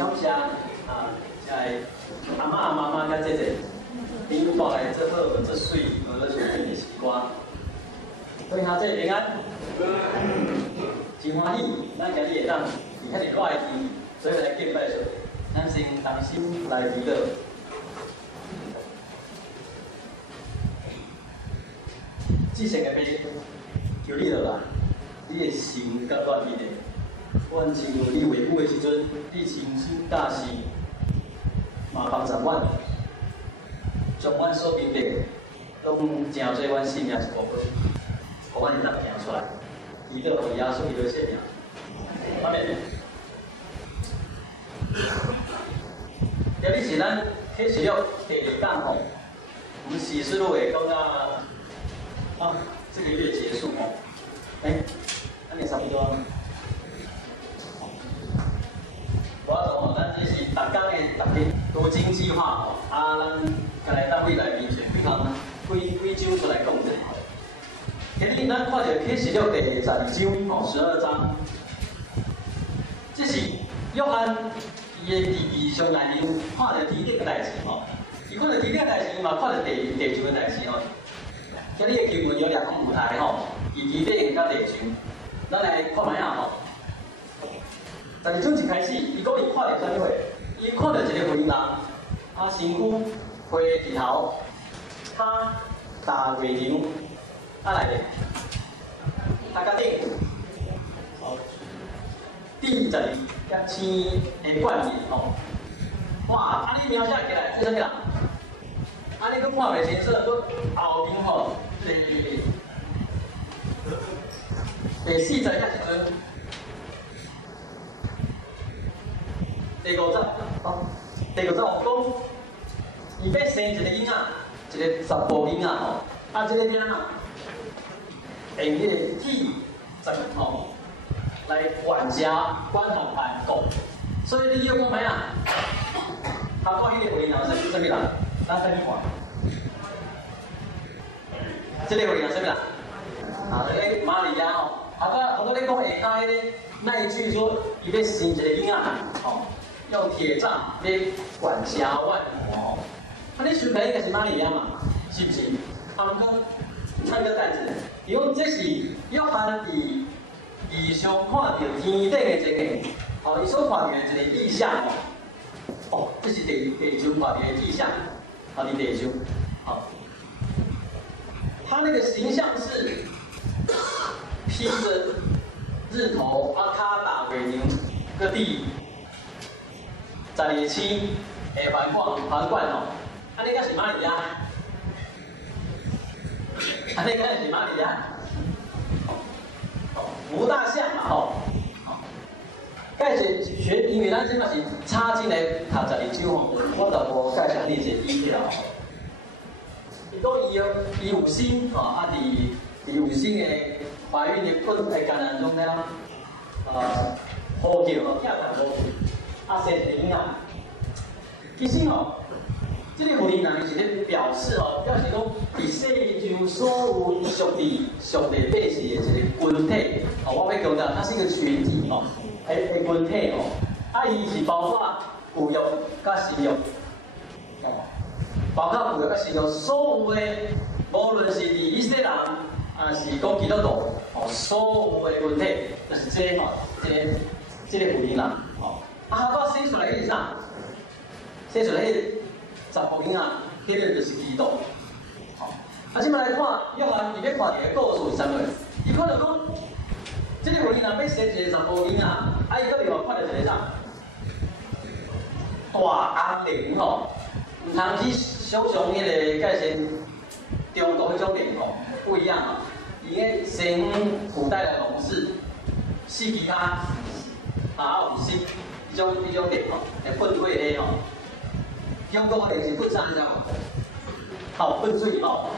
感谢在阿嬷、妈妈甲姐姐，恁带来这好、这水、这纯净的时光。所以这平安，真欢喜，咱今日会当伫遐个热的天，所以来敬拜主，咱先同心来祈祷。至善的杯，求你了啦，你的心甲愿意的，阮亲像你回顾的时阵，你亲身教示，嘛帮助阮，将阮所明白的，拢成做阮生命一部分，互阮会当行出来。祈祷互耶稣基督的圣名，阿门。今日是咱启示录第2讲吼，我们启示录会讲到这个月结束哦，那你差不多。我讲咱这是大家的大家多经计划哦，咱将来咱未来面选几项几章出来讲者。今日咱看到启示录第12章12章，这是约翰伊的异象内容，看到天顶的代志哦，伊看到天顶的代志，伊嘛看到地上的代志哦。今日的经文有2个舞台吼，天顶甲地上，咱来看卖啊吼。12章一开始，伊讲伊看到啥物货？伊看到一个回人，身躯灰地头，他大月亮，来咧，他甲顶，第12甲星的冠冕吼。哇，安尼描写起来，这啥物啦？安尼佫看袂清楚，佫后面吼，第40遐时阵，第5章，第5章讲，伊要生一个囡仔，一个查甫囡仔吼，这个囡仔用迄个铁吼来管辖管同万国，所以你要讲咩啊？他看迄个回人是啥物人？咱先去看，这个回人啥物人？这个玛利亚吼，好多咧讲下骹咧那一句说，伊要生一个囡仔吼，用铁杖咧管辖万国吼。你想起来应该是玛利亚嘛？是不是？他们讲参个代志，伊讲这是约翰伫异象看到天顶的一个，伊所看到的一个意象哦，这是地上看到的意象，伫地上，他那个形象是披着日头脚打月亮，各地12星的皇冠哦，安尼个是玛利亚，安尼个是玛利亚，吴大象嘛吼。介是学，因为咱即马是插进来读12章吼，我就无介绍你一个意了吼。伊讲伊有心吼，伫有心的怀孕的困难艰难中了，呼叫吼，叫人呼叫，生一个囡仔。其实吼，这个妇人呢是咧表示讲，伫世上所有属地百姓的一个群体，我要强调，它是一个群体吼。的群体哦，伊是包括旧约甲新约，包括旧约甲新约所有的，无论是伫以色列人，是讲基督徒，所有的群体，就是这个妇人人，我生出来是啥？生出来查甫囡仔，迄个就是基督。即摆来看，约翰伊要看到的故事是啥物？伊看到讲。这个妇人要生一个查甫囡仔，伊到另外看到一个啥？大红莲吼，唔通去想象迄个介是中国迄种莲吼，不一样啊。伊个生古代的龙是四支脚，有是迄种莲吼，粉水的吼。中国莲是粉啥你知无？粉水吼。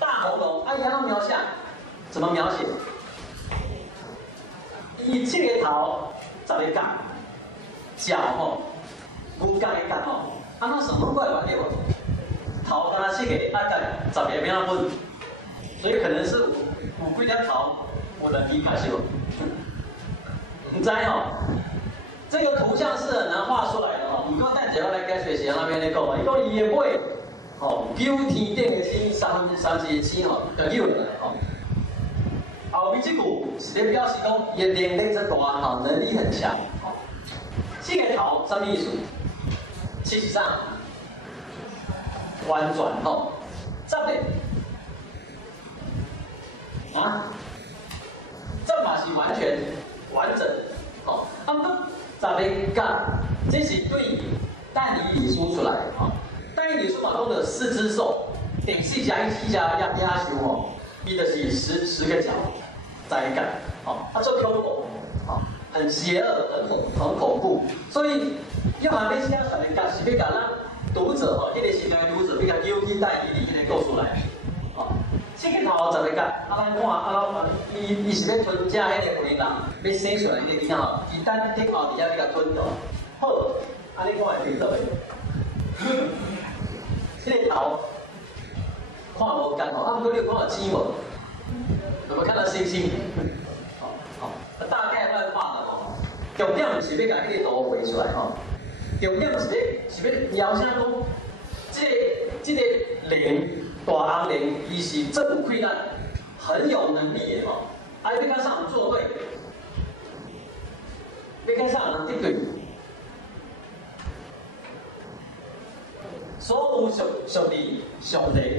大喉咙，伊安怎描写？怎么描写？伊7个头，10个角，脚牛角的角安怎算过来对无？头敢若7个，角10个变仔分，所以可能是有几条头，我的理解是无？唔知这个图图像是很难画出来的哦。不过等一下我来跟学习那边咧讲啊，伊讲伊的尾，吼，九天顶的星，三节的星吼，就有了吼。后面这句是咧表示讲伊的能力真大吼，能力很强。吼，这个头什么意思？事实上，完全吼，这个啊，这嘛是完全完整。吼，啊，不过十个角，这是对但以理书出来吼。但以理书嘛讲的四只手，顶四加一加压修吼，伊就是十个角在一角，吼，啊做恐怖，吼，很邪恶，很恐怖，所以约翰要写十个角是要甲咱读者吼，迄个时代读者要甲扭起但以理迄个故出来，吼。这个头十个角，咱看伊是要吞食迄个肥人，要生出来迄个囡仔吼，伊等顶后底下要甲吞掉，好，安尼看会对倒的。这个头看无干吼，啊，不过你有看到星无？有无看到星星？好，大概乱画的吼。重点是要甲迄个图画出来吼。重点是要描写讲，这个灵大红灵，伊是政府困难，很有能力的吼。啊，要跟上人作对，要跟上人敌对。所有上帝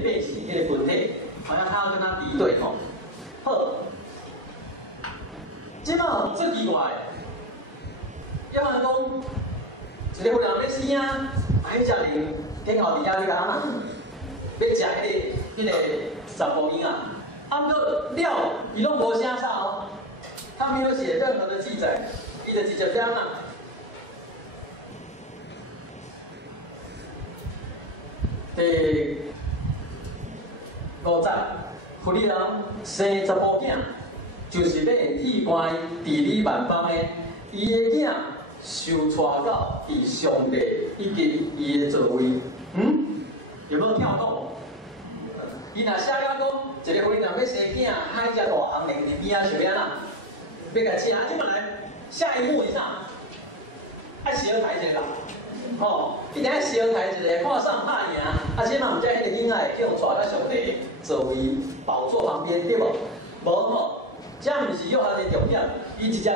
变是迄个本体，好像他要跟他敌对吼。好，即马最奇怪，约翰讲，一个人要死啊，买只灵，顶后底下要干嘛？要食迄个十步鹰啊，啊不过料伊拢无写啥哦，他没有写任何的记载，伊就直接这样啊。第5节，弗利人生10部囝，就是要替换地理万邦的，伊的囝受带到伫上帝以及伊的座位。有没有跳动？伊若写了讲，一个弗利人要生囝，海只大红灵伫边仔是要安怎？要甲请，即摆来下一幕是啥？爱小台一个啦。吼，一定爱小台一个，看上拍赢，啊，且嘛毋知迄个囡仔会叫带到上帝座位宝座旁边，对无？无吼，这毋是约翰的重点，伊直接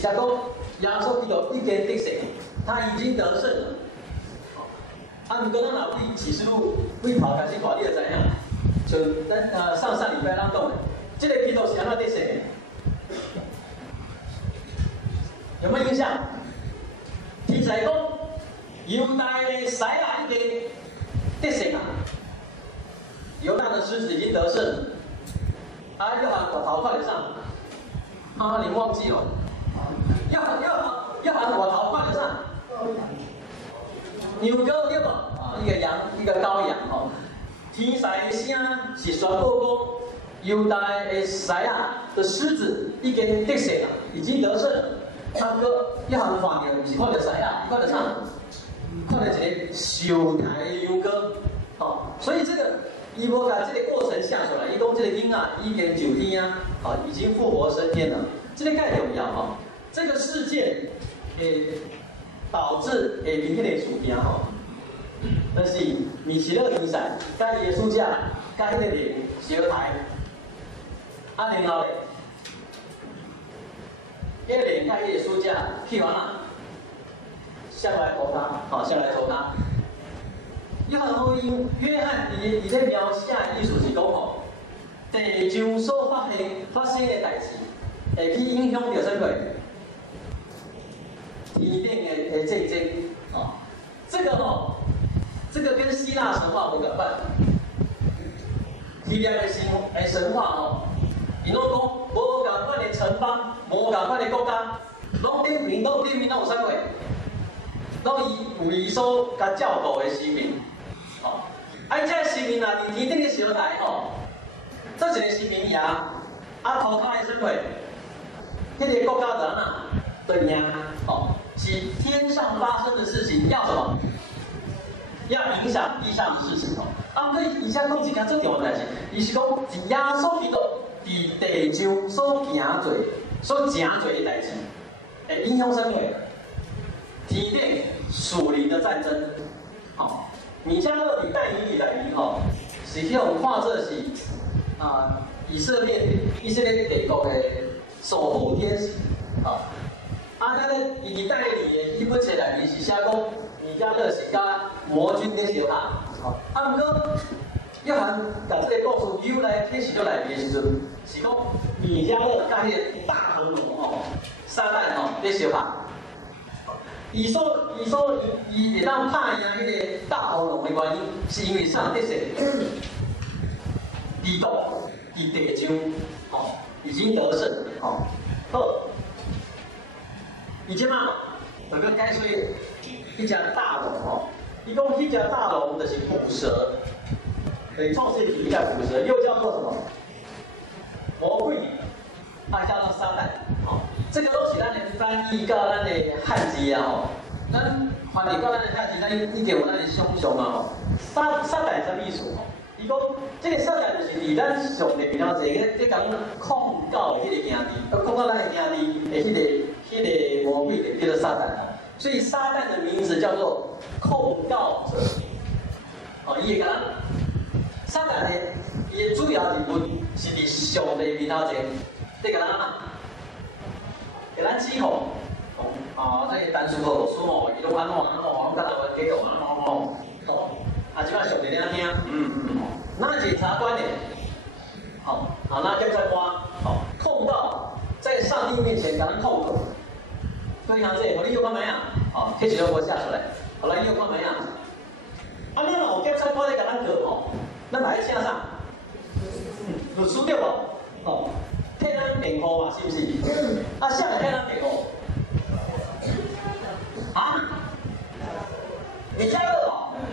讲，耶稣基督已经得胜，他已经得胜了。啊，毋过咱若为启示录为头开始看，你就知影，像咱上礼拜咱讲的，这个基督是安怎得胜的？有没有印象？题材讲。犹大的西亚已经得胜啊！犹大的狮子已经得胜了。啊，约翰我头快得上，啊，你忘记了？约翰我头快得上。牛羔对吧？啊，一个羊，一个羔羊哦。天使的声是宣布讲，犹大的西亚的狮子已经得胜了，已经得胜了。啊，哥，约翰看到，不是看到西亚，看到啥？看到一个受台的羊羔，哦，所以这个伊无把这个过程写出来，伊讲这个囡仔已经就天啊，好，已经复活升天了，这个概重要哈。这个事件会导致下面迄个事件吼，就是米奇勒天赛甲耶稣架甲迄个灵相台，啊，然后咧，迄个灵甲耶稣架去完了。下来投他，好，下来投他。约翰福音，约翰伊在描写意思是讲吼，地上所发生的代志，会去影响到什么？天顶的战争，哦，这个吼，这个跟希腊神话无共款。希腊的神话吼，伊拢讲无共款的城邦，无共款的国家，拢顶面拢有啥货？拢有伊所甲照顾的市民，吼，啊，这市民啊，伫天顶的小台吼，做一个市民爷，啊，涂骹的什么？迄个国家就安怎？对赢，吼，是天上发生的事情，要什么？要影响地上的事情，吼。啊，可以以下讲一件最重要的代志，伊是讲是耶稣基督伫地上所行做的代志，会影响什么？属灵的战争。好，米迦勒伫但以理内面吼，是迄种看做是以色列帝国的守护天使。好，咱咧伊伫但以理的伊本册内面是写讲米迦勒是甲魔君咧相合。好，毋过约翰甲这个故事由来启示录内面的时阵，是讲米迦勒甲迄个大红龙吼，撒旦吼咧相合。伊会当拍赢迄个大红龙的原因，是因为上帝说，帝国伫地上吼已经得胜吼。好，伊即马就去解说迄只大龙吼，伊讲迄只大龙就是捕蛇，对，创世纪一叫捕蛇，又叫做什么？魔鬼，还叫做撒旦。吼，这个都是咱的翻译到咱的汉字啊吼。咱翻译到咱的汉字，咱已经有咱的想象啊吼。撒旦什么意思？伊讲这个撒旦就是伫咱上帝面头一个讲控告的迄个兄弟，控告咱的兄弟的迄个魔鬼叫做撒旦啊。所以撒旦的名字叫做控告者。哦，伊会讲撒旦呢，伊的主要人物是伫上帝面头前，在甲咱指控。这个单词无书哦，伊拢安怎，拢甲人话假哦，即摆上帝咧听，那检察官呢？那检察官，控告在上帝面前甲咱控告，对他这，你又干嘛呀？开始就给我下出来，好了，你又干嘛呀？咱若有检察官咧甲咱告咱来请啥？律师对无？替咱辩护嘛，是不是？谁来替咱辩护？米迦勒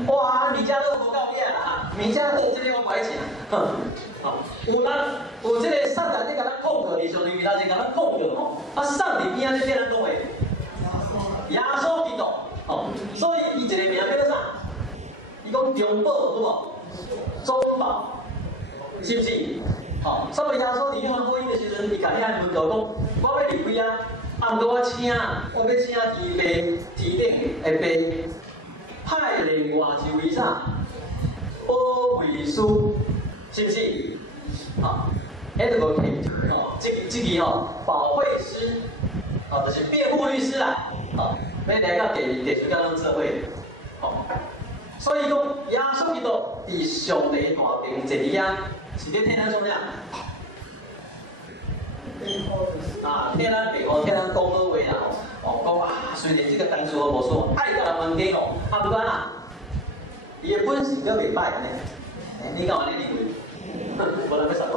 哇，米迦勒无够厉害啊！米迦勒这个我拐请，有这个撒旦在甲咱控告，上帝面头前甲咱控告上帝边仔在替咱讲话，耶稣基督所以伊一个名叫做啥？伊讲中保有无？中保，是不是？所以耶稣伫约翰福音的时阵，伊甲遐门徒讲，我要离开啊，毋过我要请伫天顶的爸。派另外一位啥保惠师，是不是？迄个无骗这个保惠师，就是辩护律师啦，要来到地区甲咱做伙，所以讲耶稣基督伫上帝大殿坐伫遐，是咧替咱做啥？替咱辩护，替咱讲好话啦。讲虽然这个单词我无说，爱甲人冤家毋过伊的本性阁袂歹呢。你敢安尼认为？无人要杀我。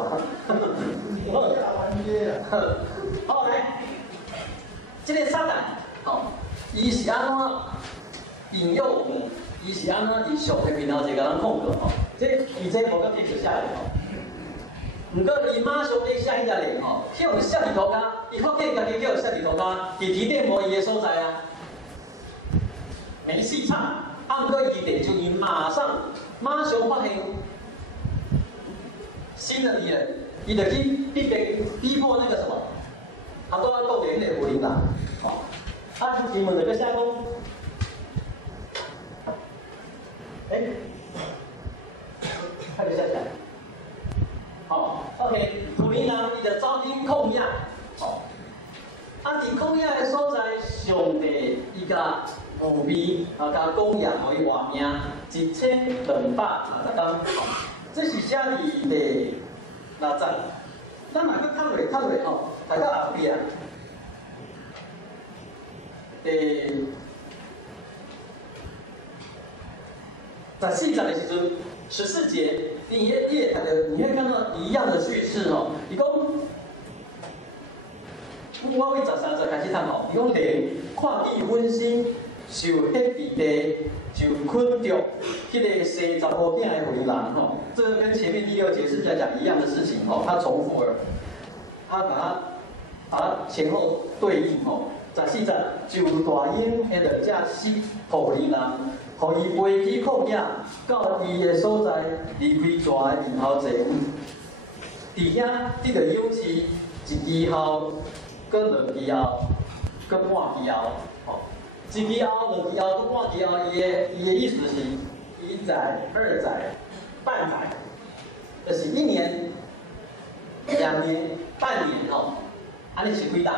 好来，这个撒旦，伊是安怎引诱我们？伊是安怎伫上帝面头前甲咱控告？这无甲继续下来毋过伊马上咧写迄只灵向下地涂骹，伊发现家己叫下地涂骹，伫天顶无伊的所在啊，没戏唱。毋过伊地就伊马上发现新的敌人，伊就去逼迫那个什么，都要讲的迄个武林啦。新闻就个写讲，快点下起来。OK， 武林人伊就走去控亚，伫控亚的所在，上帝伊甲有味甲供养互伊活命1260天，这是写伫第6章。咱若去看落大家后壁第14章的时阵，14节，你会看到一样的叙事伊讲，我为13节开始探讨，伊讲灵看见分心，受迄伫地，就困着迄个生15囝的妇人这个跟前面第6节是在讲一样的事情他重复了，他把它前后对应14节就大鹰迄两只死妇人，互伊飞去旷野，到伊的所在，离开蛇的面头前，伫遐得着勇气，一支后，搁2支后，搁半支后，一期后、两期后、拄半期后，伊的意思是一载、二载、半载，就是1年、2年、半年吼，安尼是几档？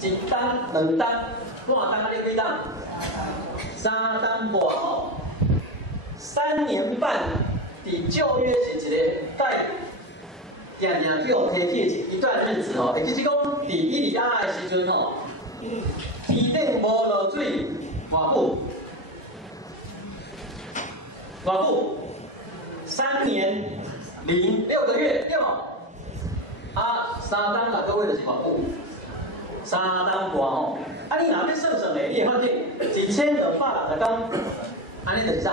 一档、2档、半档，安尼几档？3档半吼，3年半，伫旧约是一个带定定去互提起一段日子吼，也就是讲，伫以利亚的时阵吼，天顶无落水偌久？3年06个月，对无？啊，3档6个月就是偌久？3档半吼。啊，你若要算算咧，你会发现1260个工，安尼就是啥？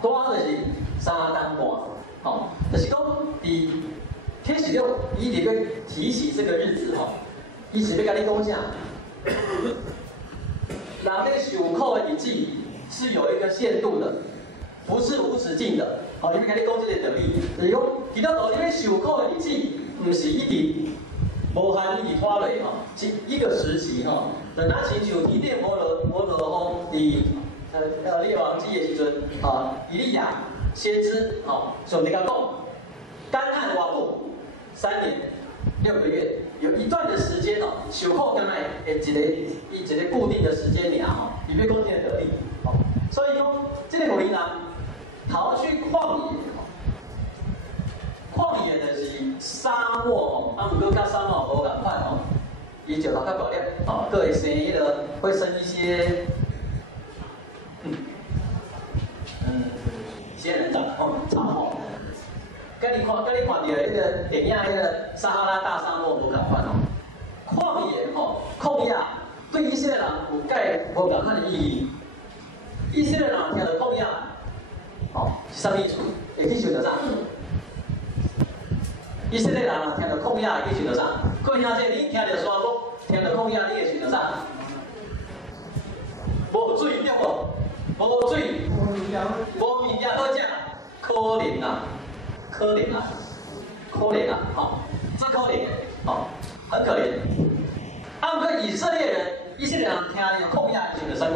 多就是3档半，吼，就是讲伫天使六伊伫要提起这个日子吼，伊是要甲你讲啥？人咧受苦的日子是有一个限度的，不是无止境的。好，你要甲你讲这个道理，就是讲，基督徒你要受苦的日子，唔是一直无限一直拖累吼，是一个时期吼。等咱亲像天顶无落雨，伫列王记的时阵，以利亚先知上帝甲讲，干旱偌久，3年6个月，有一段的时间受苦干来一个固定的时间尔吼，伊要讲这个道理。所以讲，这个福音人逃去旷野。旷野就是沙漠吼，不过甲沙漠无共款吼，伊就较大粒各会生会生一些仙人掌草吼。甲你看到迄个电影迄个撒哈拉大沙漠无共款吼，旷野吼旷野对以色列人有介无共款的意义。以色列人听到旷野，是啥意思？会去想到啥？以色列人听到旷野会去想到啥？各位兄弟，你听到山谷，听到旷野，你会想到啥？无水对无？无水，无物件好食，可怜啊！可怜啊，真可怜，很可怜。不过以色列人听到旷野是就啥货？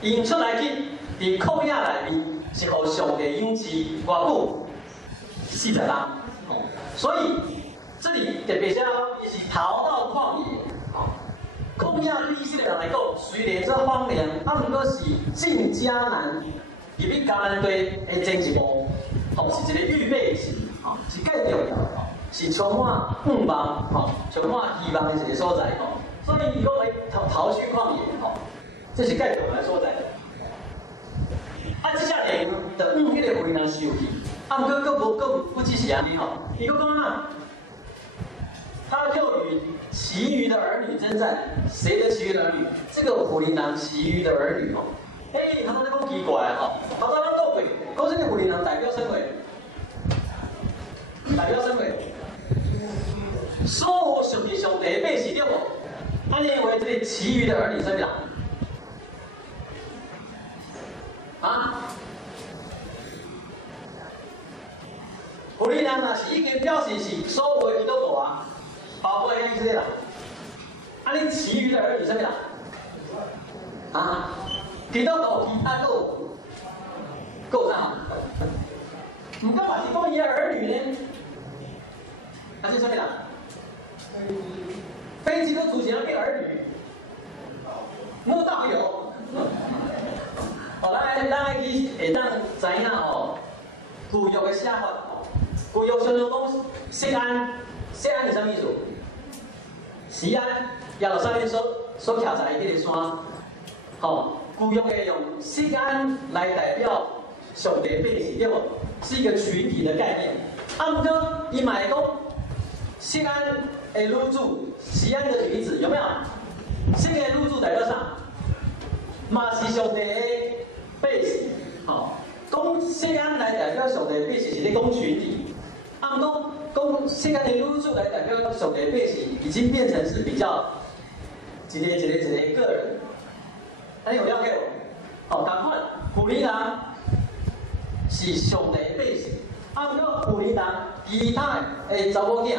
因出来去，伫旷野内面是互上帝养殖偌久，40人。所以这里特别写伊是逃到旷野。旷野对以色列人来讲，虽然这荒凉，不过是进迦南。入去迦南地的前一步，是一个预备期，是介重要的，是充满盼望，充满希望的一个所在，所以伊讲会逃去旷野，这是介重要的所在。接下来就迄个为人受气，不过不只是安尼伊讲啊，他就与其余的儿女征战，谁的其余的儿女？这个苦灵狼其余的儿女他都在讲奇怪头早咱讲过，讲这个福利人代表什么？所有属于上帝的百姓对无？他认为这个其余的儿女什么人？福利人若是已经表示是所有的基督徒包括以色列人，你其余的儿女什么人？基督徒其他够啥？唔过嘛是讲伊的儿女呢？那是什么人？非基督徒想要变儿女，莫道有。咱去会当知影旧约的写法，旧约上头讲锡安是啥意思？锡安亚罗撒冷所徛在迄个山，旧约的用锡安来代表上帝百姓，对无？是一个群体的概念。不过伊嘛会讲锡安的女主，锡安的女子有没有？锡安的女主代表啥？嘛是上帝的百姓，讲锡安来代表上帝的百姓是咧讲群体。不过讲锡安的女主来代表上帝的百姓，已经变成是比较一个个人。安尼有了解无？同款，古灵人是上帝的百姓，不过古灵人其他的查某囝、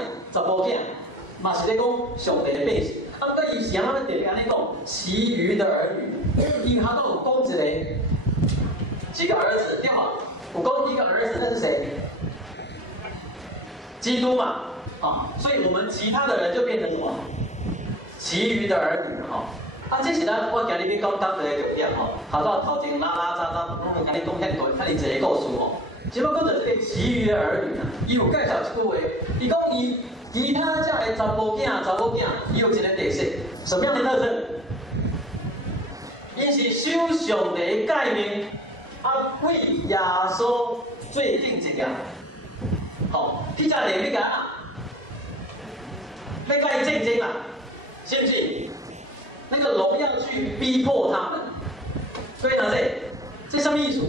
嘛是咧讲上帝的百姓。啊，不过伊是安怎特别安尼讲，其余的儿女，因为他都有讲几个儿子，对吗？我讲一个儿子，那是谁？基督嘛，啊，所以我们其他的人就变成什么？其余的儿女，哈。啊，这是我今日要讲一个重点吼，头早头前拉拉杂杂，拢会甲你讲遐多，遐尼济个故事吼。只不过讲到这个其余的儿女啊，伊有介绍一句话，伊讲其他这的查甫囝、查某囝，伊有一个特色，什么样的特征？因是守上帝诫命，啊，为耶稣做定一件。好，披萨脸你讲，要甲伊竞争嘛，是不是？那个龙要去逼迫他们，所以呢，这什么意思？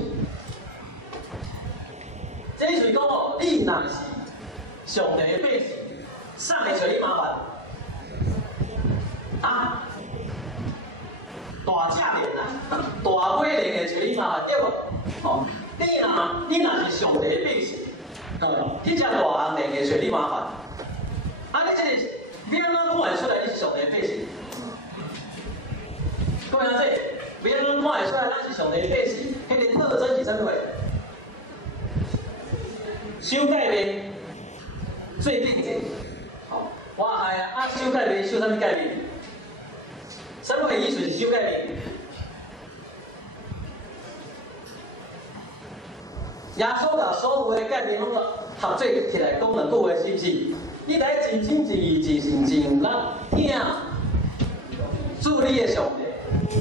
这意思讲哦，你若是上帝的百姓，谁会找你麻烦？啊？大只脸啊，大尾脸会找你麻烦，对无？哦，你若是上帝的百姓，迄只大红脸会找你麻烦。啊，你这个你安怎看会出来你是上帝的百姓？各位同志，别人看会出来咱是上帝的百姓，迄个特征是啥物话？修诫命做定者，好，我啊修诫命修啥物诫命？啥物意思是修诫命？耶稣把所有的诫命拢合做起来讲两句话，是不是？你来真心真意真心真意听主你的上帝。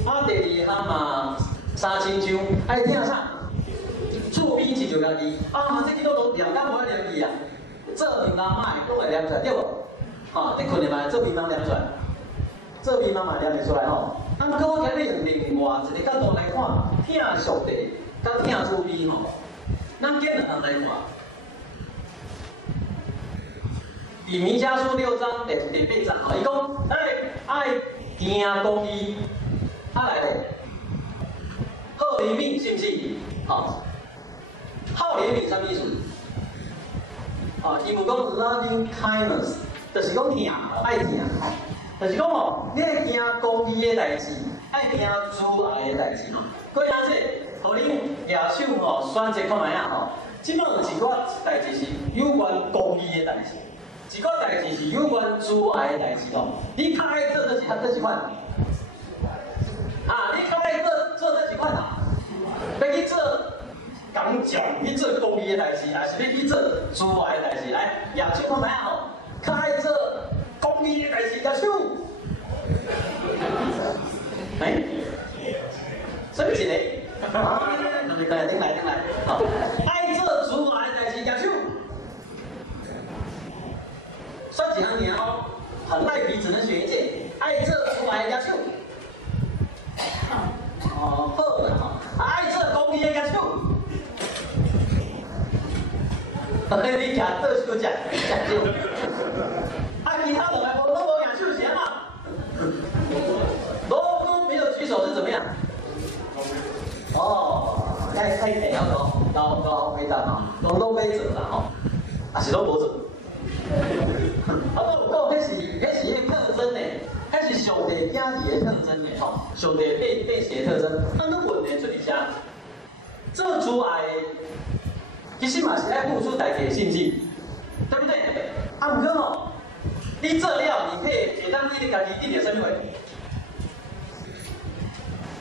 啊，第二项嘛，三亲像爱听啥？厝边一就家己啊，这几多都念敢无念去啊？做面人嘛会讲会念出来对无？啊，你困的嘛做面人念出来，做面人嘛念得出来吼。啊，不过我今日用另外一个角度来看，听上帝，甲听厝边吼，咱见两项来看。以弥迦书6章第8节吼，伊讲爱行公义。来嘞，好怜悯是不是？好，好怜悯什么意思？英文讲 loving kindness， 就是讲疼，爱疼，就是讲哦，你爱行公义的代志，爱行主爱的代志吼。各位同志，互恁举手吼，选择看卖啊吼。即摆有一寡代志是有关公义的代志，一寡代志是有关主爱的代志吼。你较爱做这一款。啊！你较爱做这几款啊？要去做工匠，去做公益的代志，还是要去做主爱的代志？来，举手看卖啊吼！较爱做公益的代志，举手。哎，什么一个？啊，来，好，爱做主爱的代志，举手。算几行年哦，很赖皮，只能选一件。爱做主爱的举手。哦，好啦吼，爱做公益的举手。你举倒手举手。啊，其他人都无举手是安怎？都没有举手是怎么样？哦，太低了高回答吼，拢没做啦吼，啊是拢无做。啊，我讲迄是迄个特征呢。迄是上帝家己的特征的吼，上帝百姓的特征。啊，你问题出伫遮，做主爱，其实嘛是爱付出代价的，是不是？对不对？啊，毋过吼，你做了，你可以会当你家己得到啥物话？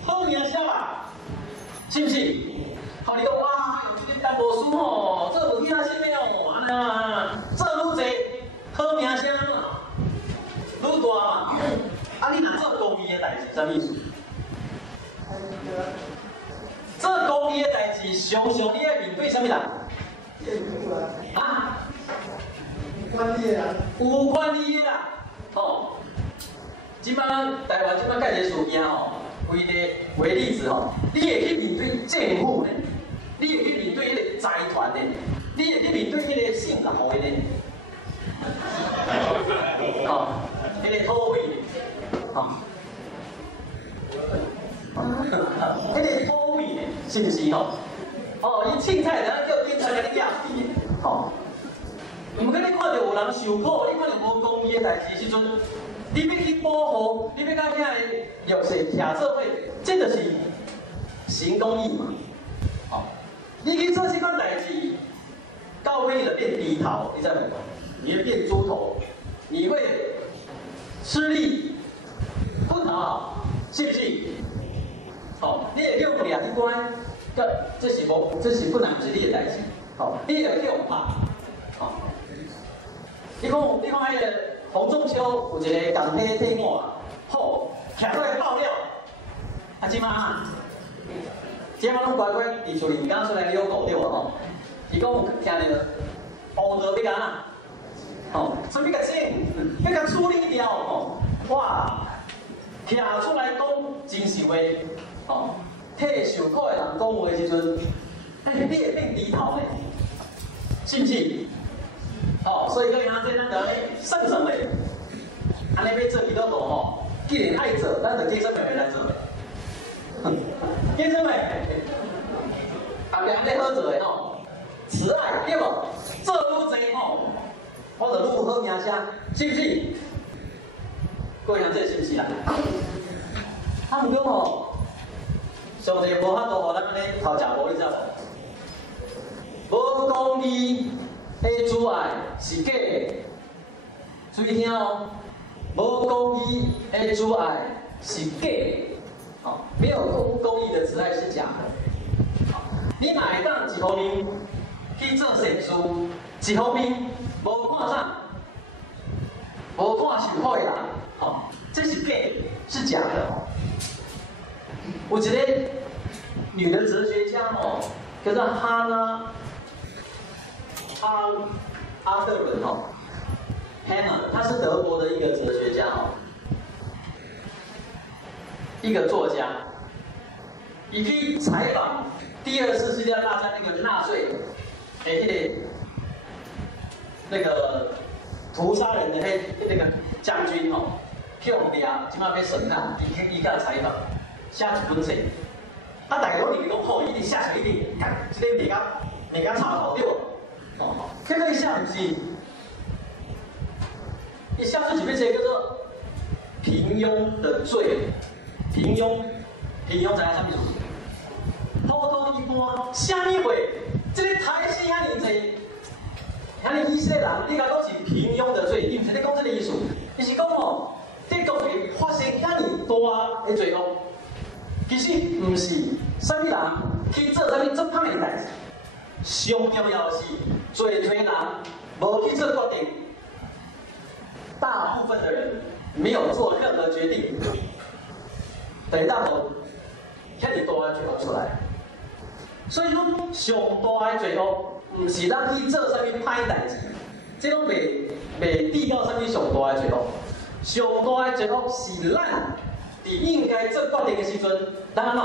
好名声啊，是不是？互你讲哇，有这个干无输吼，做无其他啥物哦，安那做愈济，好名声嘛。愈大嘛，啊！你若做公益的代志，啥意思？做公益的代志，常常你要面对啥物人？啊？有管理的人。有管理的啦，吼。即摆台湾即摆介个事件吼，为例子吼，你会去面对政府呢？你会去面对迄个财团呢？你会去面对迄个姓老的呢？吼。迄个土匪，吼，迄个土匪是不是吼？哦，伊凊彩然后叫警察甲你抓死，吼。毋过你看到有人人受苦，你可能无公义的代志时阵，你要去保护，你要甲遐个弱势徛做伙，这就是行公义嘛。哦，你去做这款代志，教会就变低头，你知道吗？你会变猪头，你会吃力不讨好，是不是？哦，你会叫掠去关，这是本来不是你的代志。哦，你就叫拍。哦，你讲迄个洪仲秋有一个共体退伍啊，好，徛落来爆料，啊，即马拢乖乖伫厝里，毋敢出来遛狗对无吼？伊讲有听着乌道要干哪？吼，准备甲整，要甲处理掉吼，哇，徛出来讲真实话，吼，替受苦的人讲话的时阵，你会变低头的，是不是？哦，所以讲咱这咱就安尼算算的，安尼要做几多度吼？既然爱做，咱就加做妹妹来做。加做妹，后壁安尼好做的吼，慈爱对无？做愈济吼，我就愈好名声，是不是？各位人这是不是啦？啊，毋过吼，上帝无法度互咱安尼头食无，你知无？无公义的阻碍是假的，注意听哦。无公义的阻碍是假的，哦，没有公义的阻碍是假的。哦，你哪会当一方面去做善事，一方面无看啥，无看受苦的人，哦，这是假的，是假的。有一个女的哲学家哦，叫做哈娜。阿特伦哦 ，Hannah， 他是德国的一个哲学家哦，一个作家，伊去采访第二次世界大战那个纳粹，那个屠杀人的那个将军哦，去互抓，即马要审判，伊甲采访，写一本册，大家拢认为讲好，一定写出一定，这个袂甲插头对无？哦，这个一下不是，一下出几篇这叫做平庸的罪，平庸知影啥物事？普通一般，啥物话？这个台戏遐尼济，遐尼以色列人，你甲讲是平庸的罪，伊毋是咧讲这个意思，伊是讲哦，这个会发生遐尼大的罪恶，其实毋是啥物人去做啥物做歹的代志。上重要的是，最多人无去做决定，大部分的人没有做任何决定，等到头遐尼大的罪恶出来。所以讲，上大的罪恶，毋是咱去做啥物歹代志，这拢袂比到啥物上大的罪恶。上大的罪恶是咱伫应该做决定的时阵，咱安怎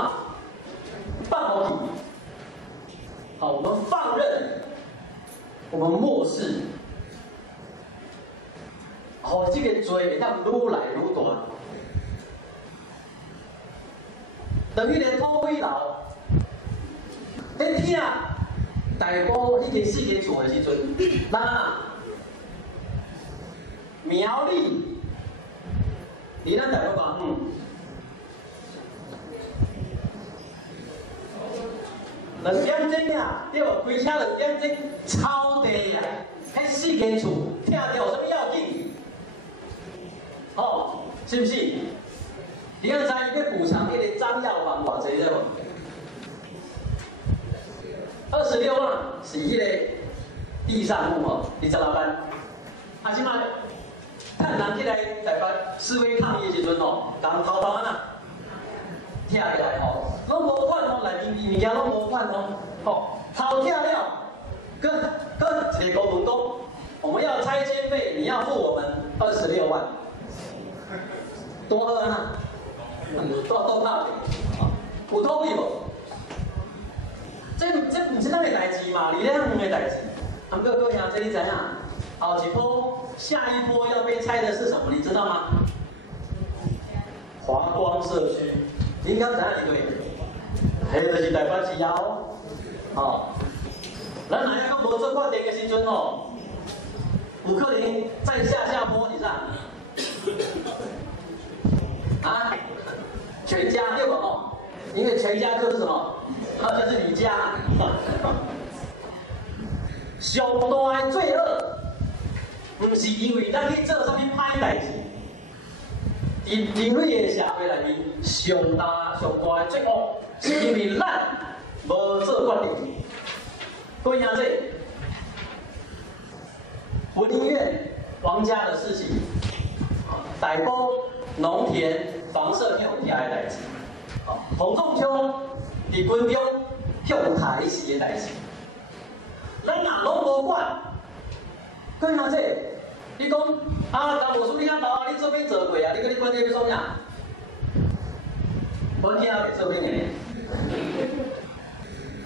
放无去。好，我们放任，我们漠视，好，这个罪会当愈来愈大，等于连土匪佬，迄听大埔已经4间厝的时阵，那苗栗离咱大埔吧，2点钟呀，对无？开车2点钟，超地呀！迄4间厝，听着有啥物要紧？哦，是不是？你刚才伊要补偿迄个张药房偌济对无？26万是迄个地上物哦，26万。啊，即摆趁人起来台北示威抗议的时阵哦，人偷偷安那听起来哦。拢无管哦，内面物件拢无管哦，吼，偷听了，跟一个公文讲，我们要拆迁费，你要付我们26万，多好啊！多怕有道理无？这不是咱的代志嘛，你咧咱的代志。啊，各位兄弟，你知影？后一波，下一波要被拆的是什么？你知道吗？华光社区，你应该知影对不对？迄就是台北市哦，咱若要讲无做决定的时阵哦， 5克林在下坡以上。啊，全家对吧？哦，因为全家就是什么？就是你家。上大的罪恶，不是因为咱去做啥物歹代志。人类的社会内面，上大的罪恶，是因为咱无做决定。各位兄弟，文林院王家的事情，大埔农田房舍向遐的代志，洪仲秋伫军中向台时的代志，咱若拢无管，各位兄弟。你讲啊，干无输你遐老，你做兵做过啊？你管你要创啥？我囝也袂做兵的呢。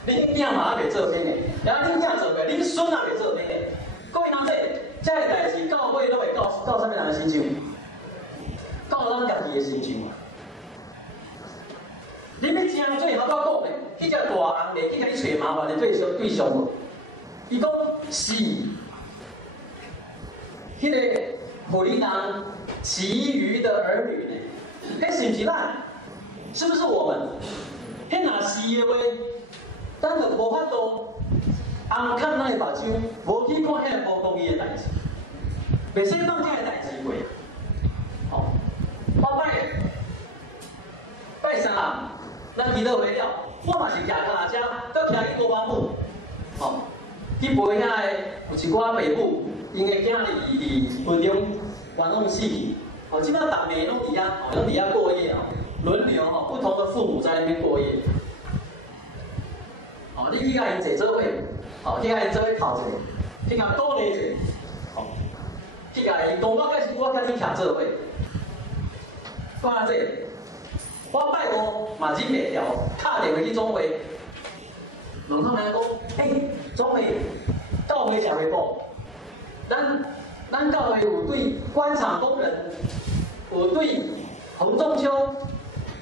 恁囝嘛也袂做兵的，然后恁囝做过，恁孙也袂做兵的。各位兄弟，这个代志到尾都会到啥物人的身上？到咱家己的身上。你要真最好我讲的，迄只大红袂去甲你找麻烦的对象无？伊讲是。迄个火灵囊其余的儿女呢？迄是毋是咱？是不是我们？迄若是的话，咱就无法度红看咱的目睭，无去看遐个无公义的代志，袂使放遐个代志过。哦，我拜三，咱祈祷完了，我嘛是徛脚车，搁徛去国王府，哦，去陪遐个有一寡爸母。因为囝儿伫军中完拢死去，哦，即摆逐暝拢伫遐过夜哦，轮流哦，不同的父母在那边过夜。哦，你去甲因坐做伙，哦，去甲因做伙哭者，去甲鼓励者，哦，去甲因讲我是我甲你徛做伙。看这，我拜五嘛忍袂牢，打电话去总会，问他们讲，总会到尾才会报。咱教会有对官场工人，有对洪仲秋，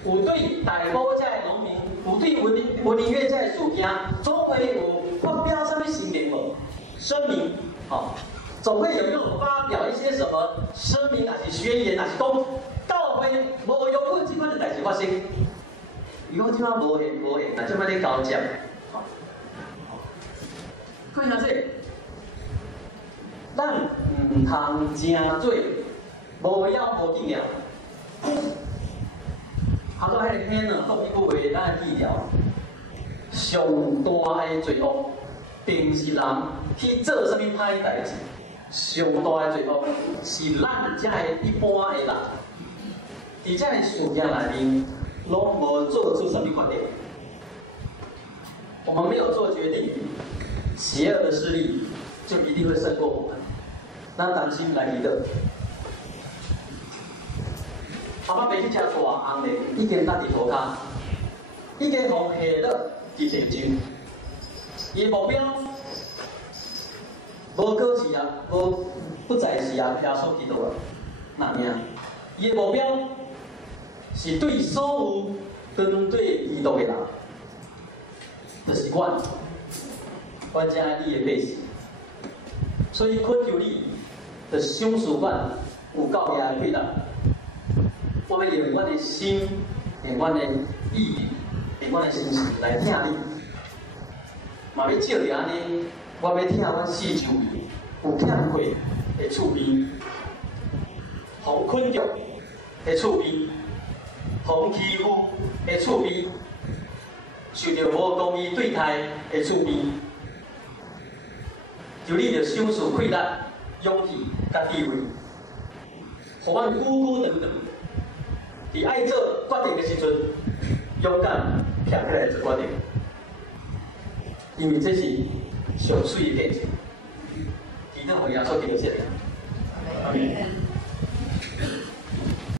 有对大埔这农民，有对文林院这事件，总会有发表什么声明无？声明，哦，总会有没有发表一些什么声明，还是宣言，还是讲教会无容许这款的代志发生？伊讲即摆无闲，那即摆咧交接，看下这。咱唔通正做无要无紧要，好到迄个天呢，讲一句话，咱记了。上大的罪恶，并是人去做啥物歹代志。上大的罪恶是咱这一般的人，伫这个事件内面，拢无做出啥物决定。我们没有做决定，邪恶的势力就一定会胜过我们。咱担心来祈祷。阿爸袂去吃大红的，已经搭伫涂骹，已经互下落伫地上。伊的目标无过是啊，不再是啊，耶稣基督啊，那命。伊的目标是对所有跟对基督的人，就是阮遮你的百姓。所以恳求你。的相思犯有够遐的配搭，我要用阮的心，用阮的意念，用阮的心情来听你，嘛要照着安尼，我要听阮四周有欠亏的厝边，互困着的厝边，互欺负的厝边，受到无公义对待的厝边，就你着相思快乐。勇气甲智慧，互阮久久长长，伫爱做决定的时阵，勇敢站起来做决定，因为这是上水的价值。祈祷互耶稣基督谢谢。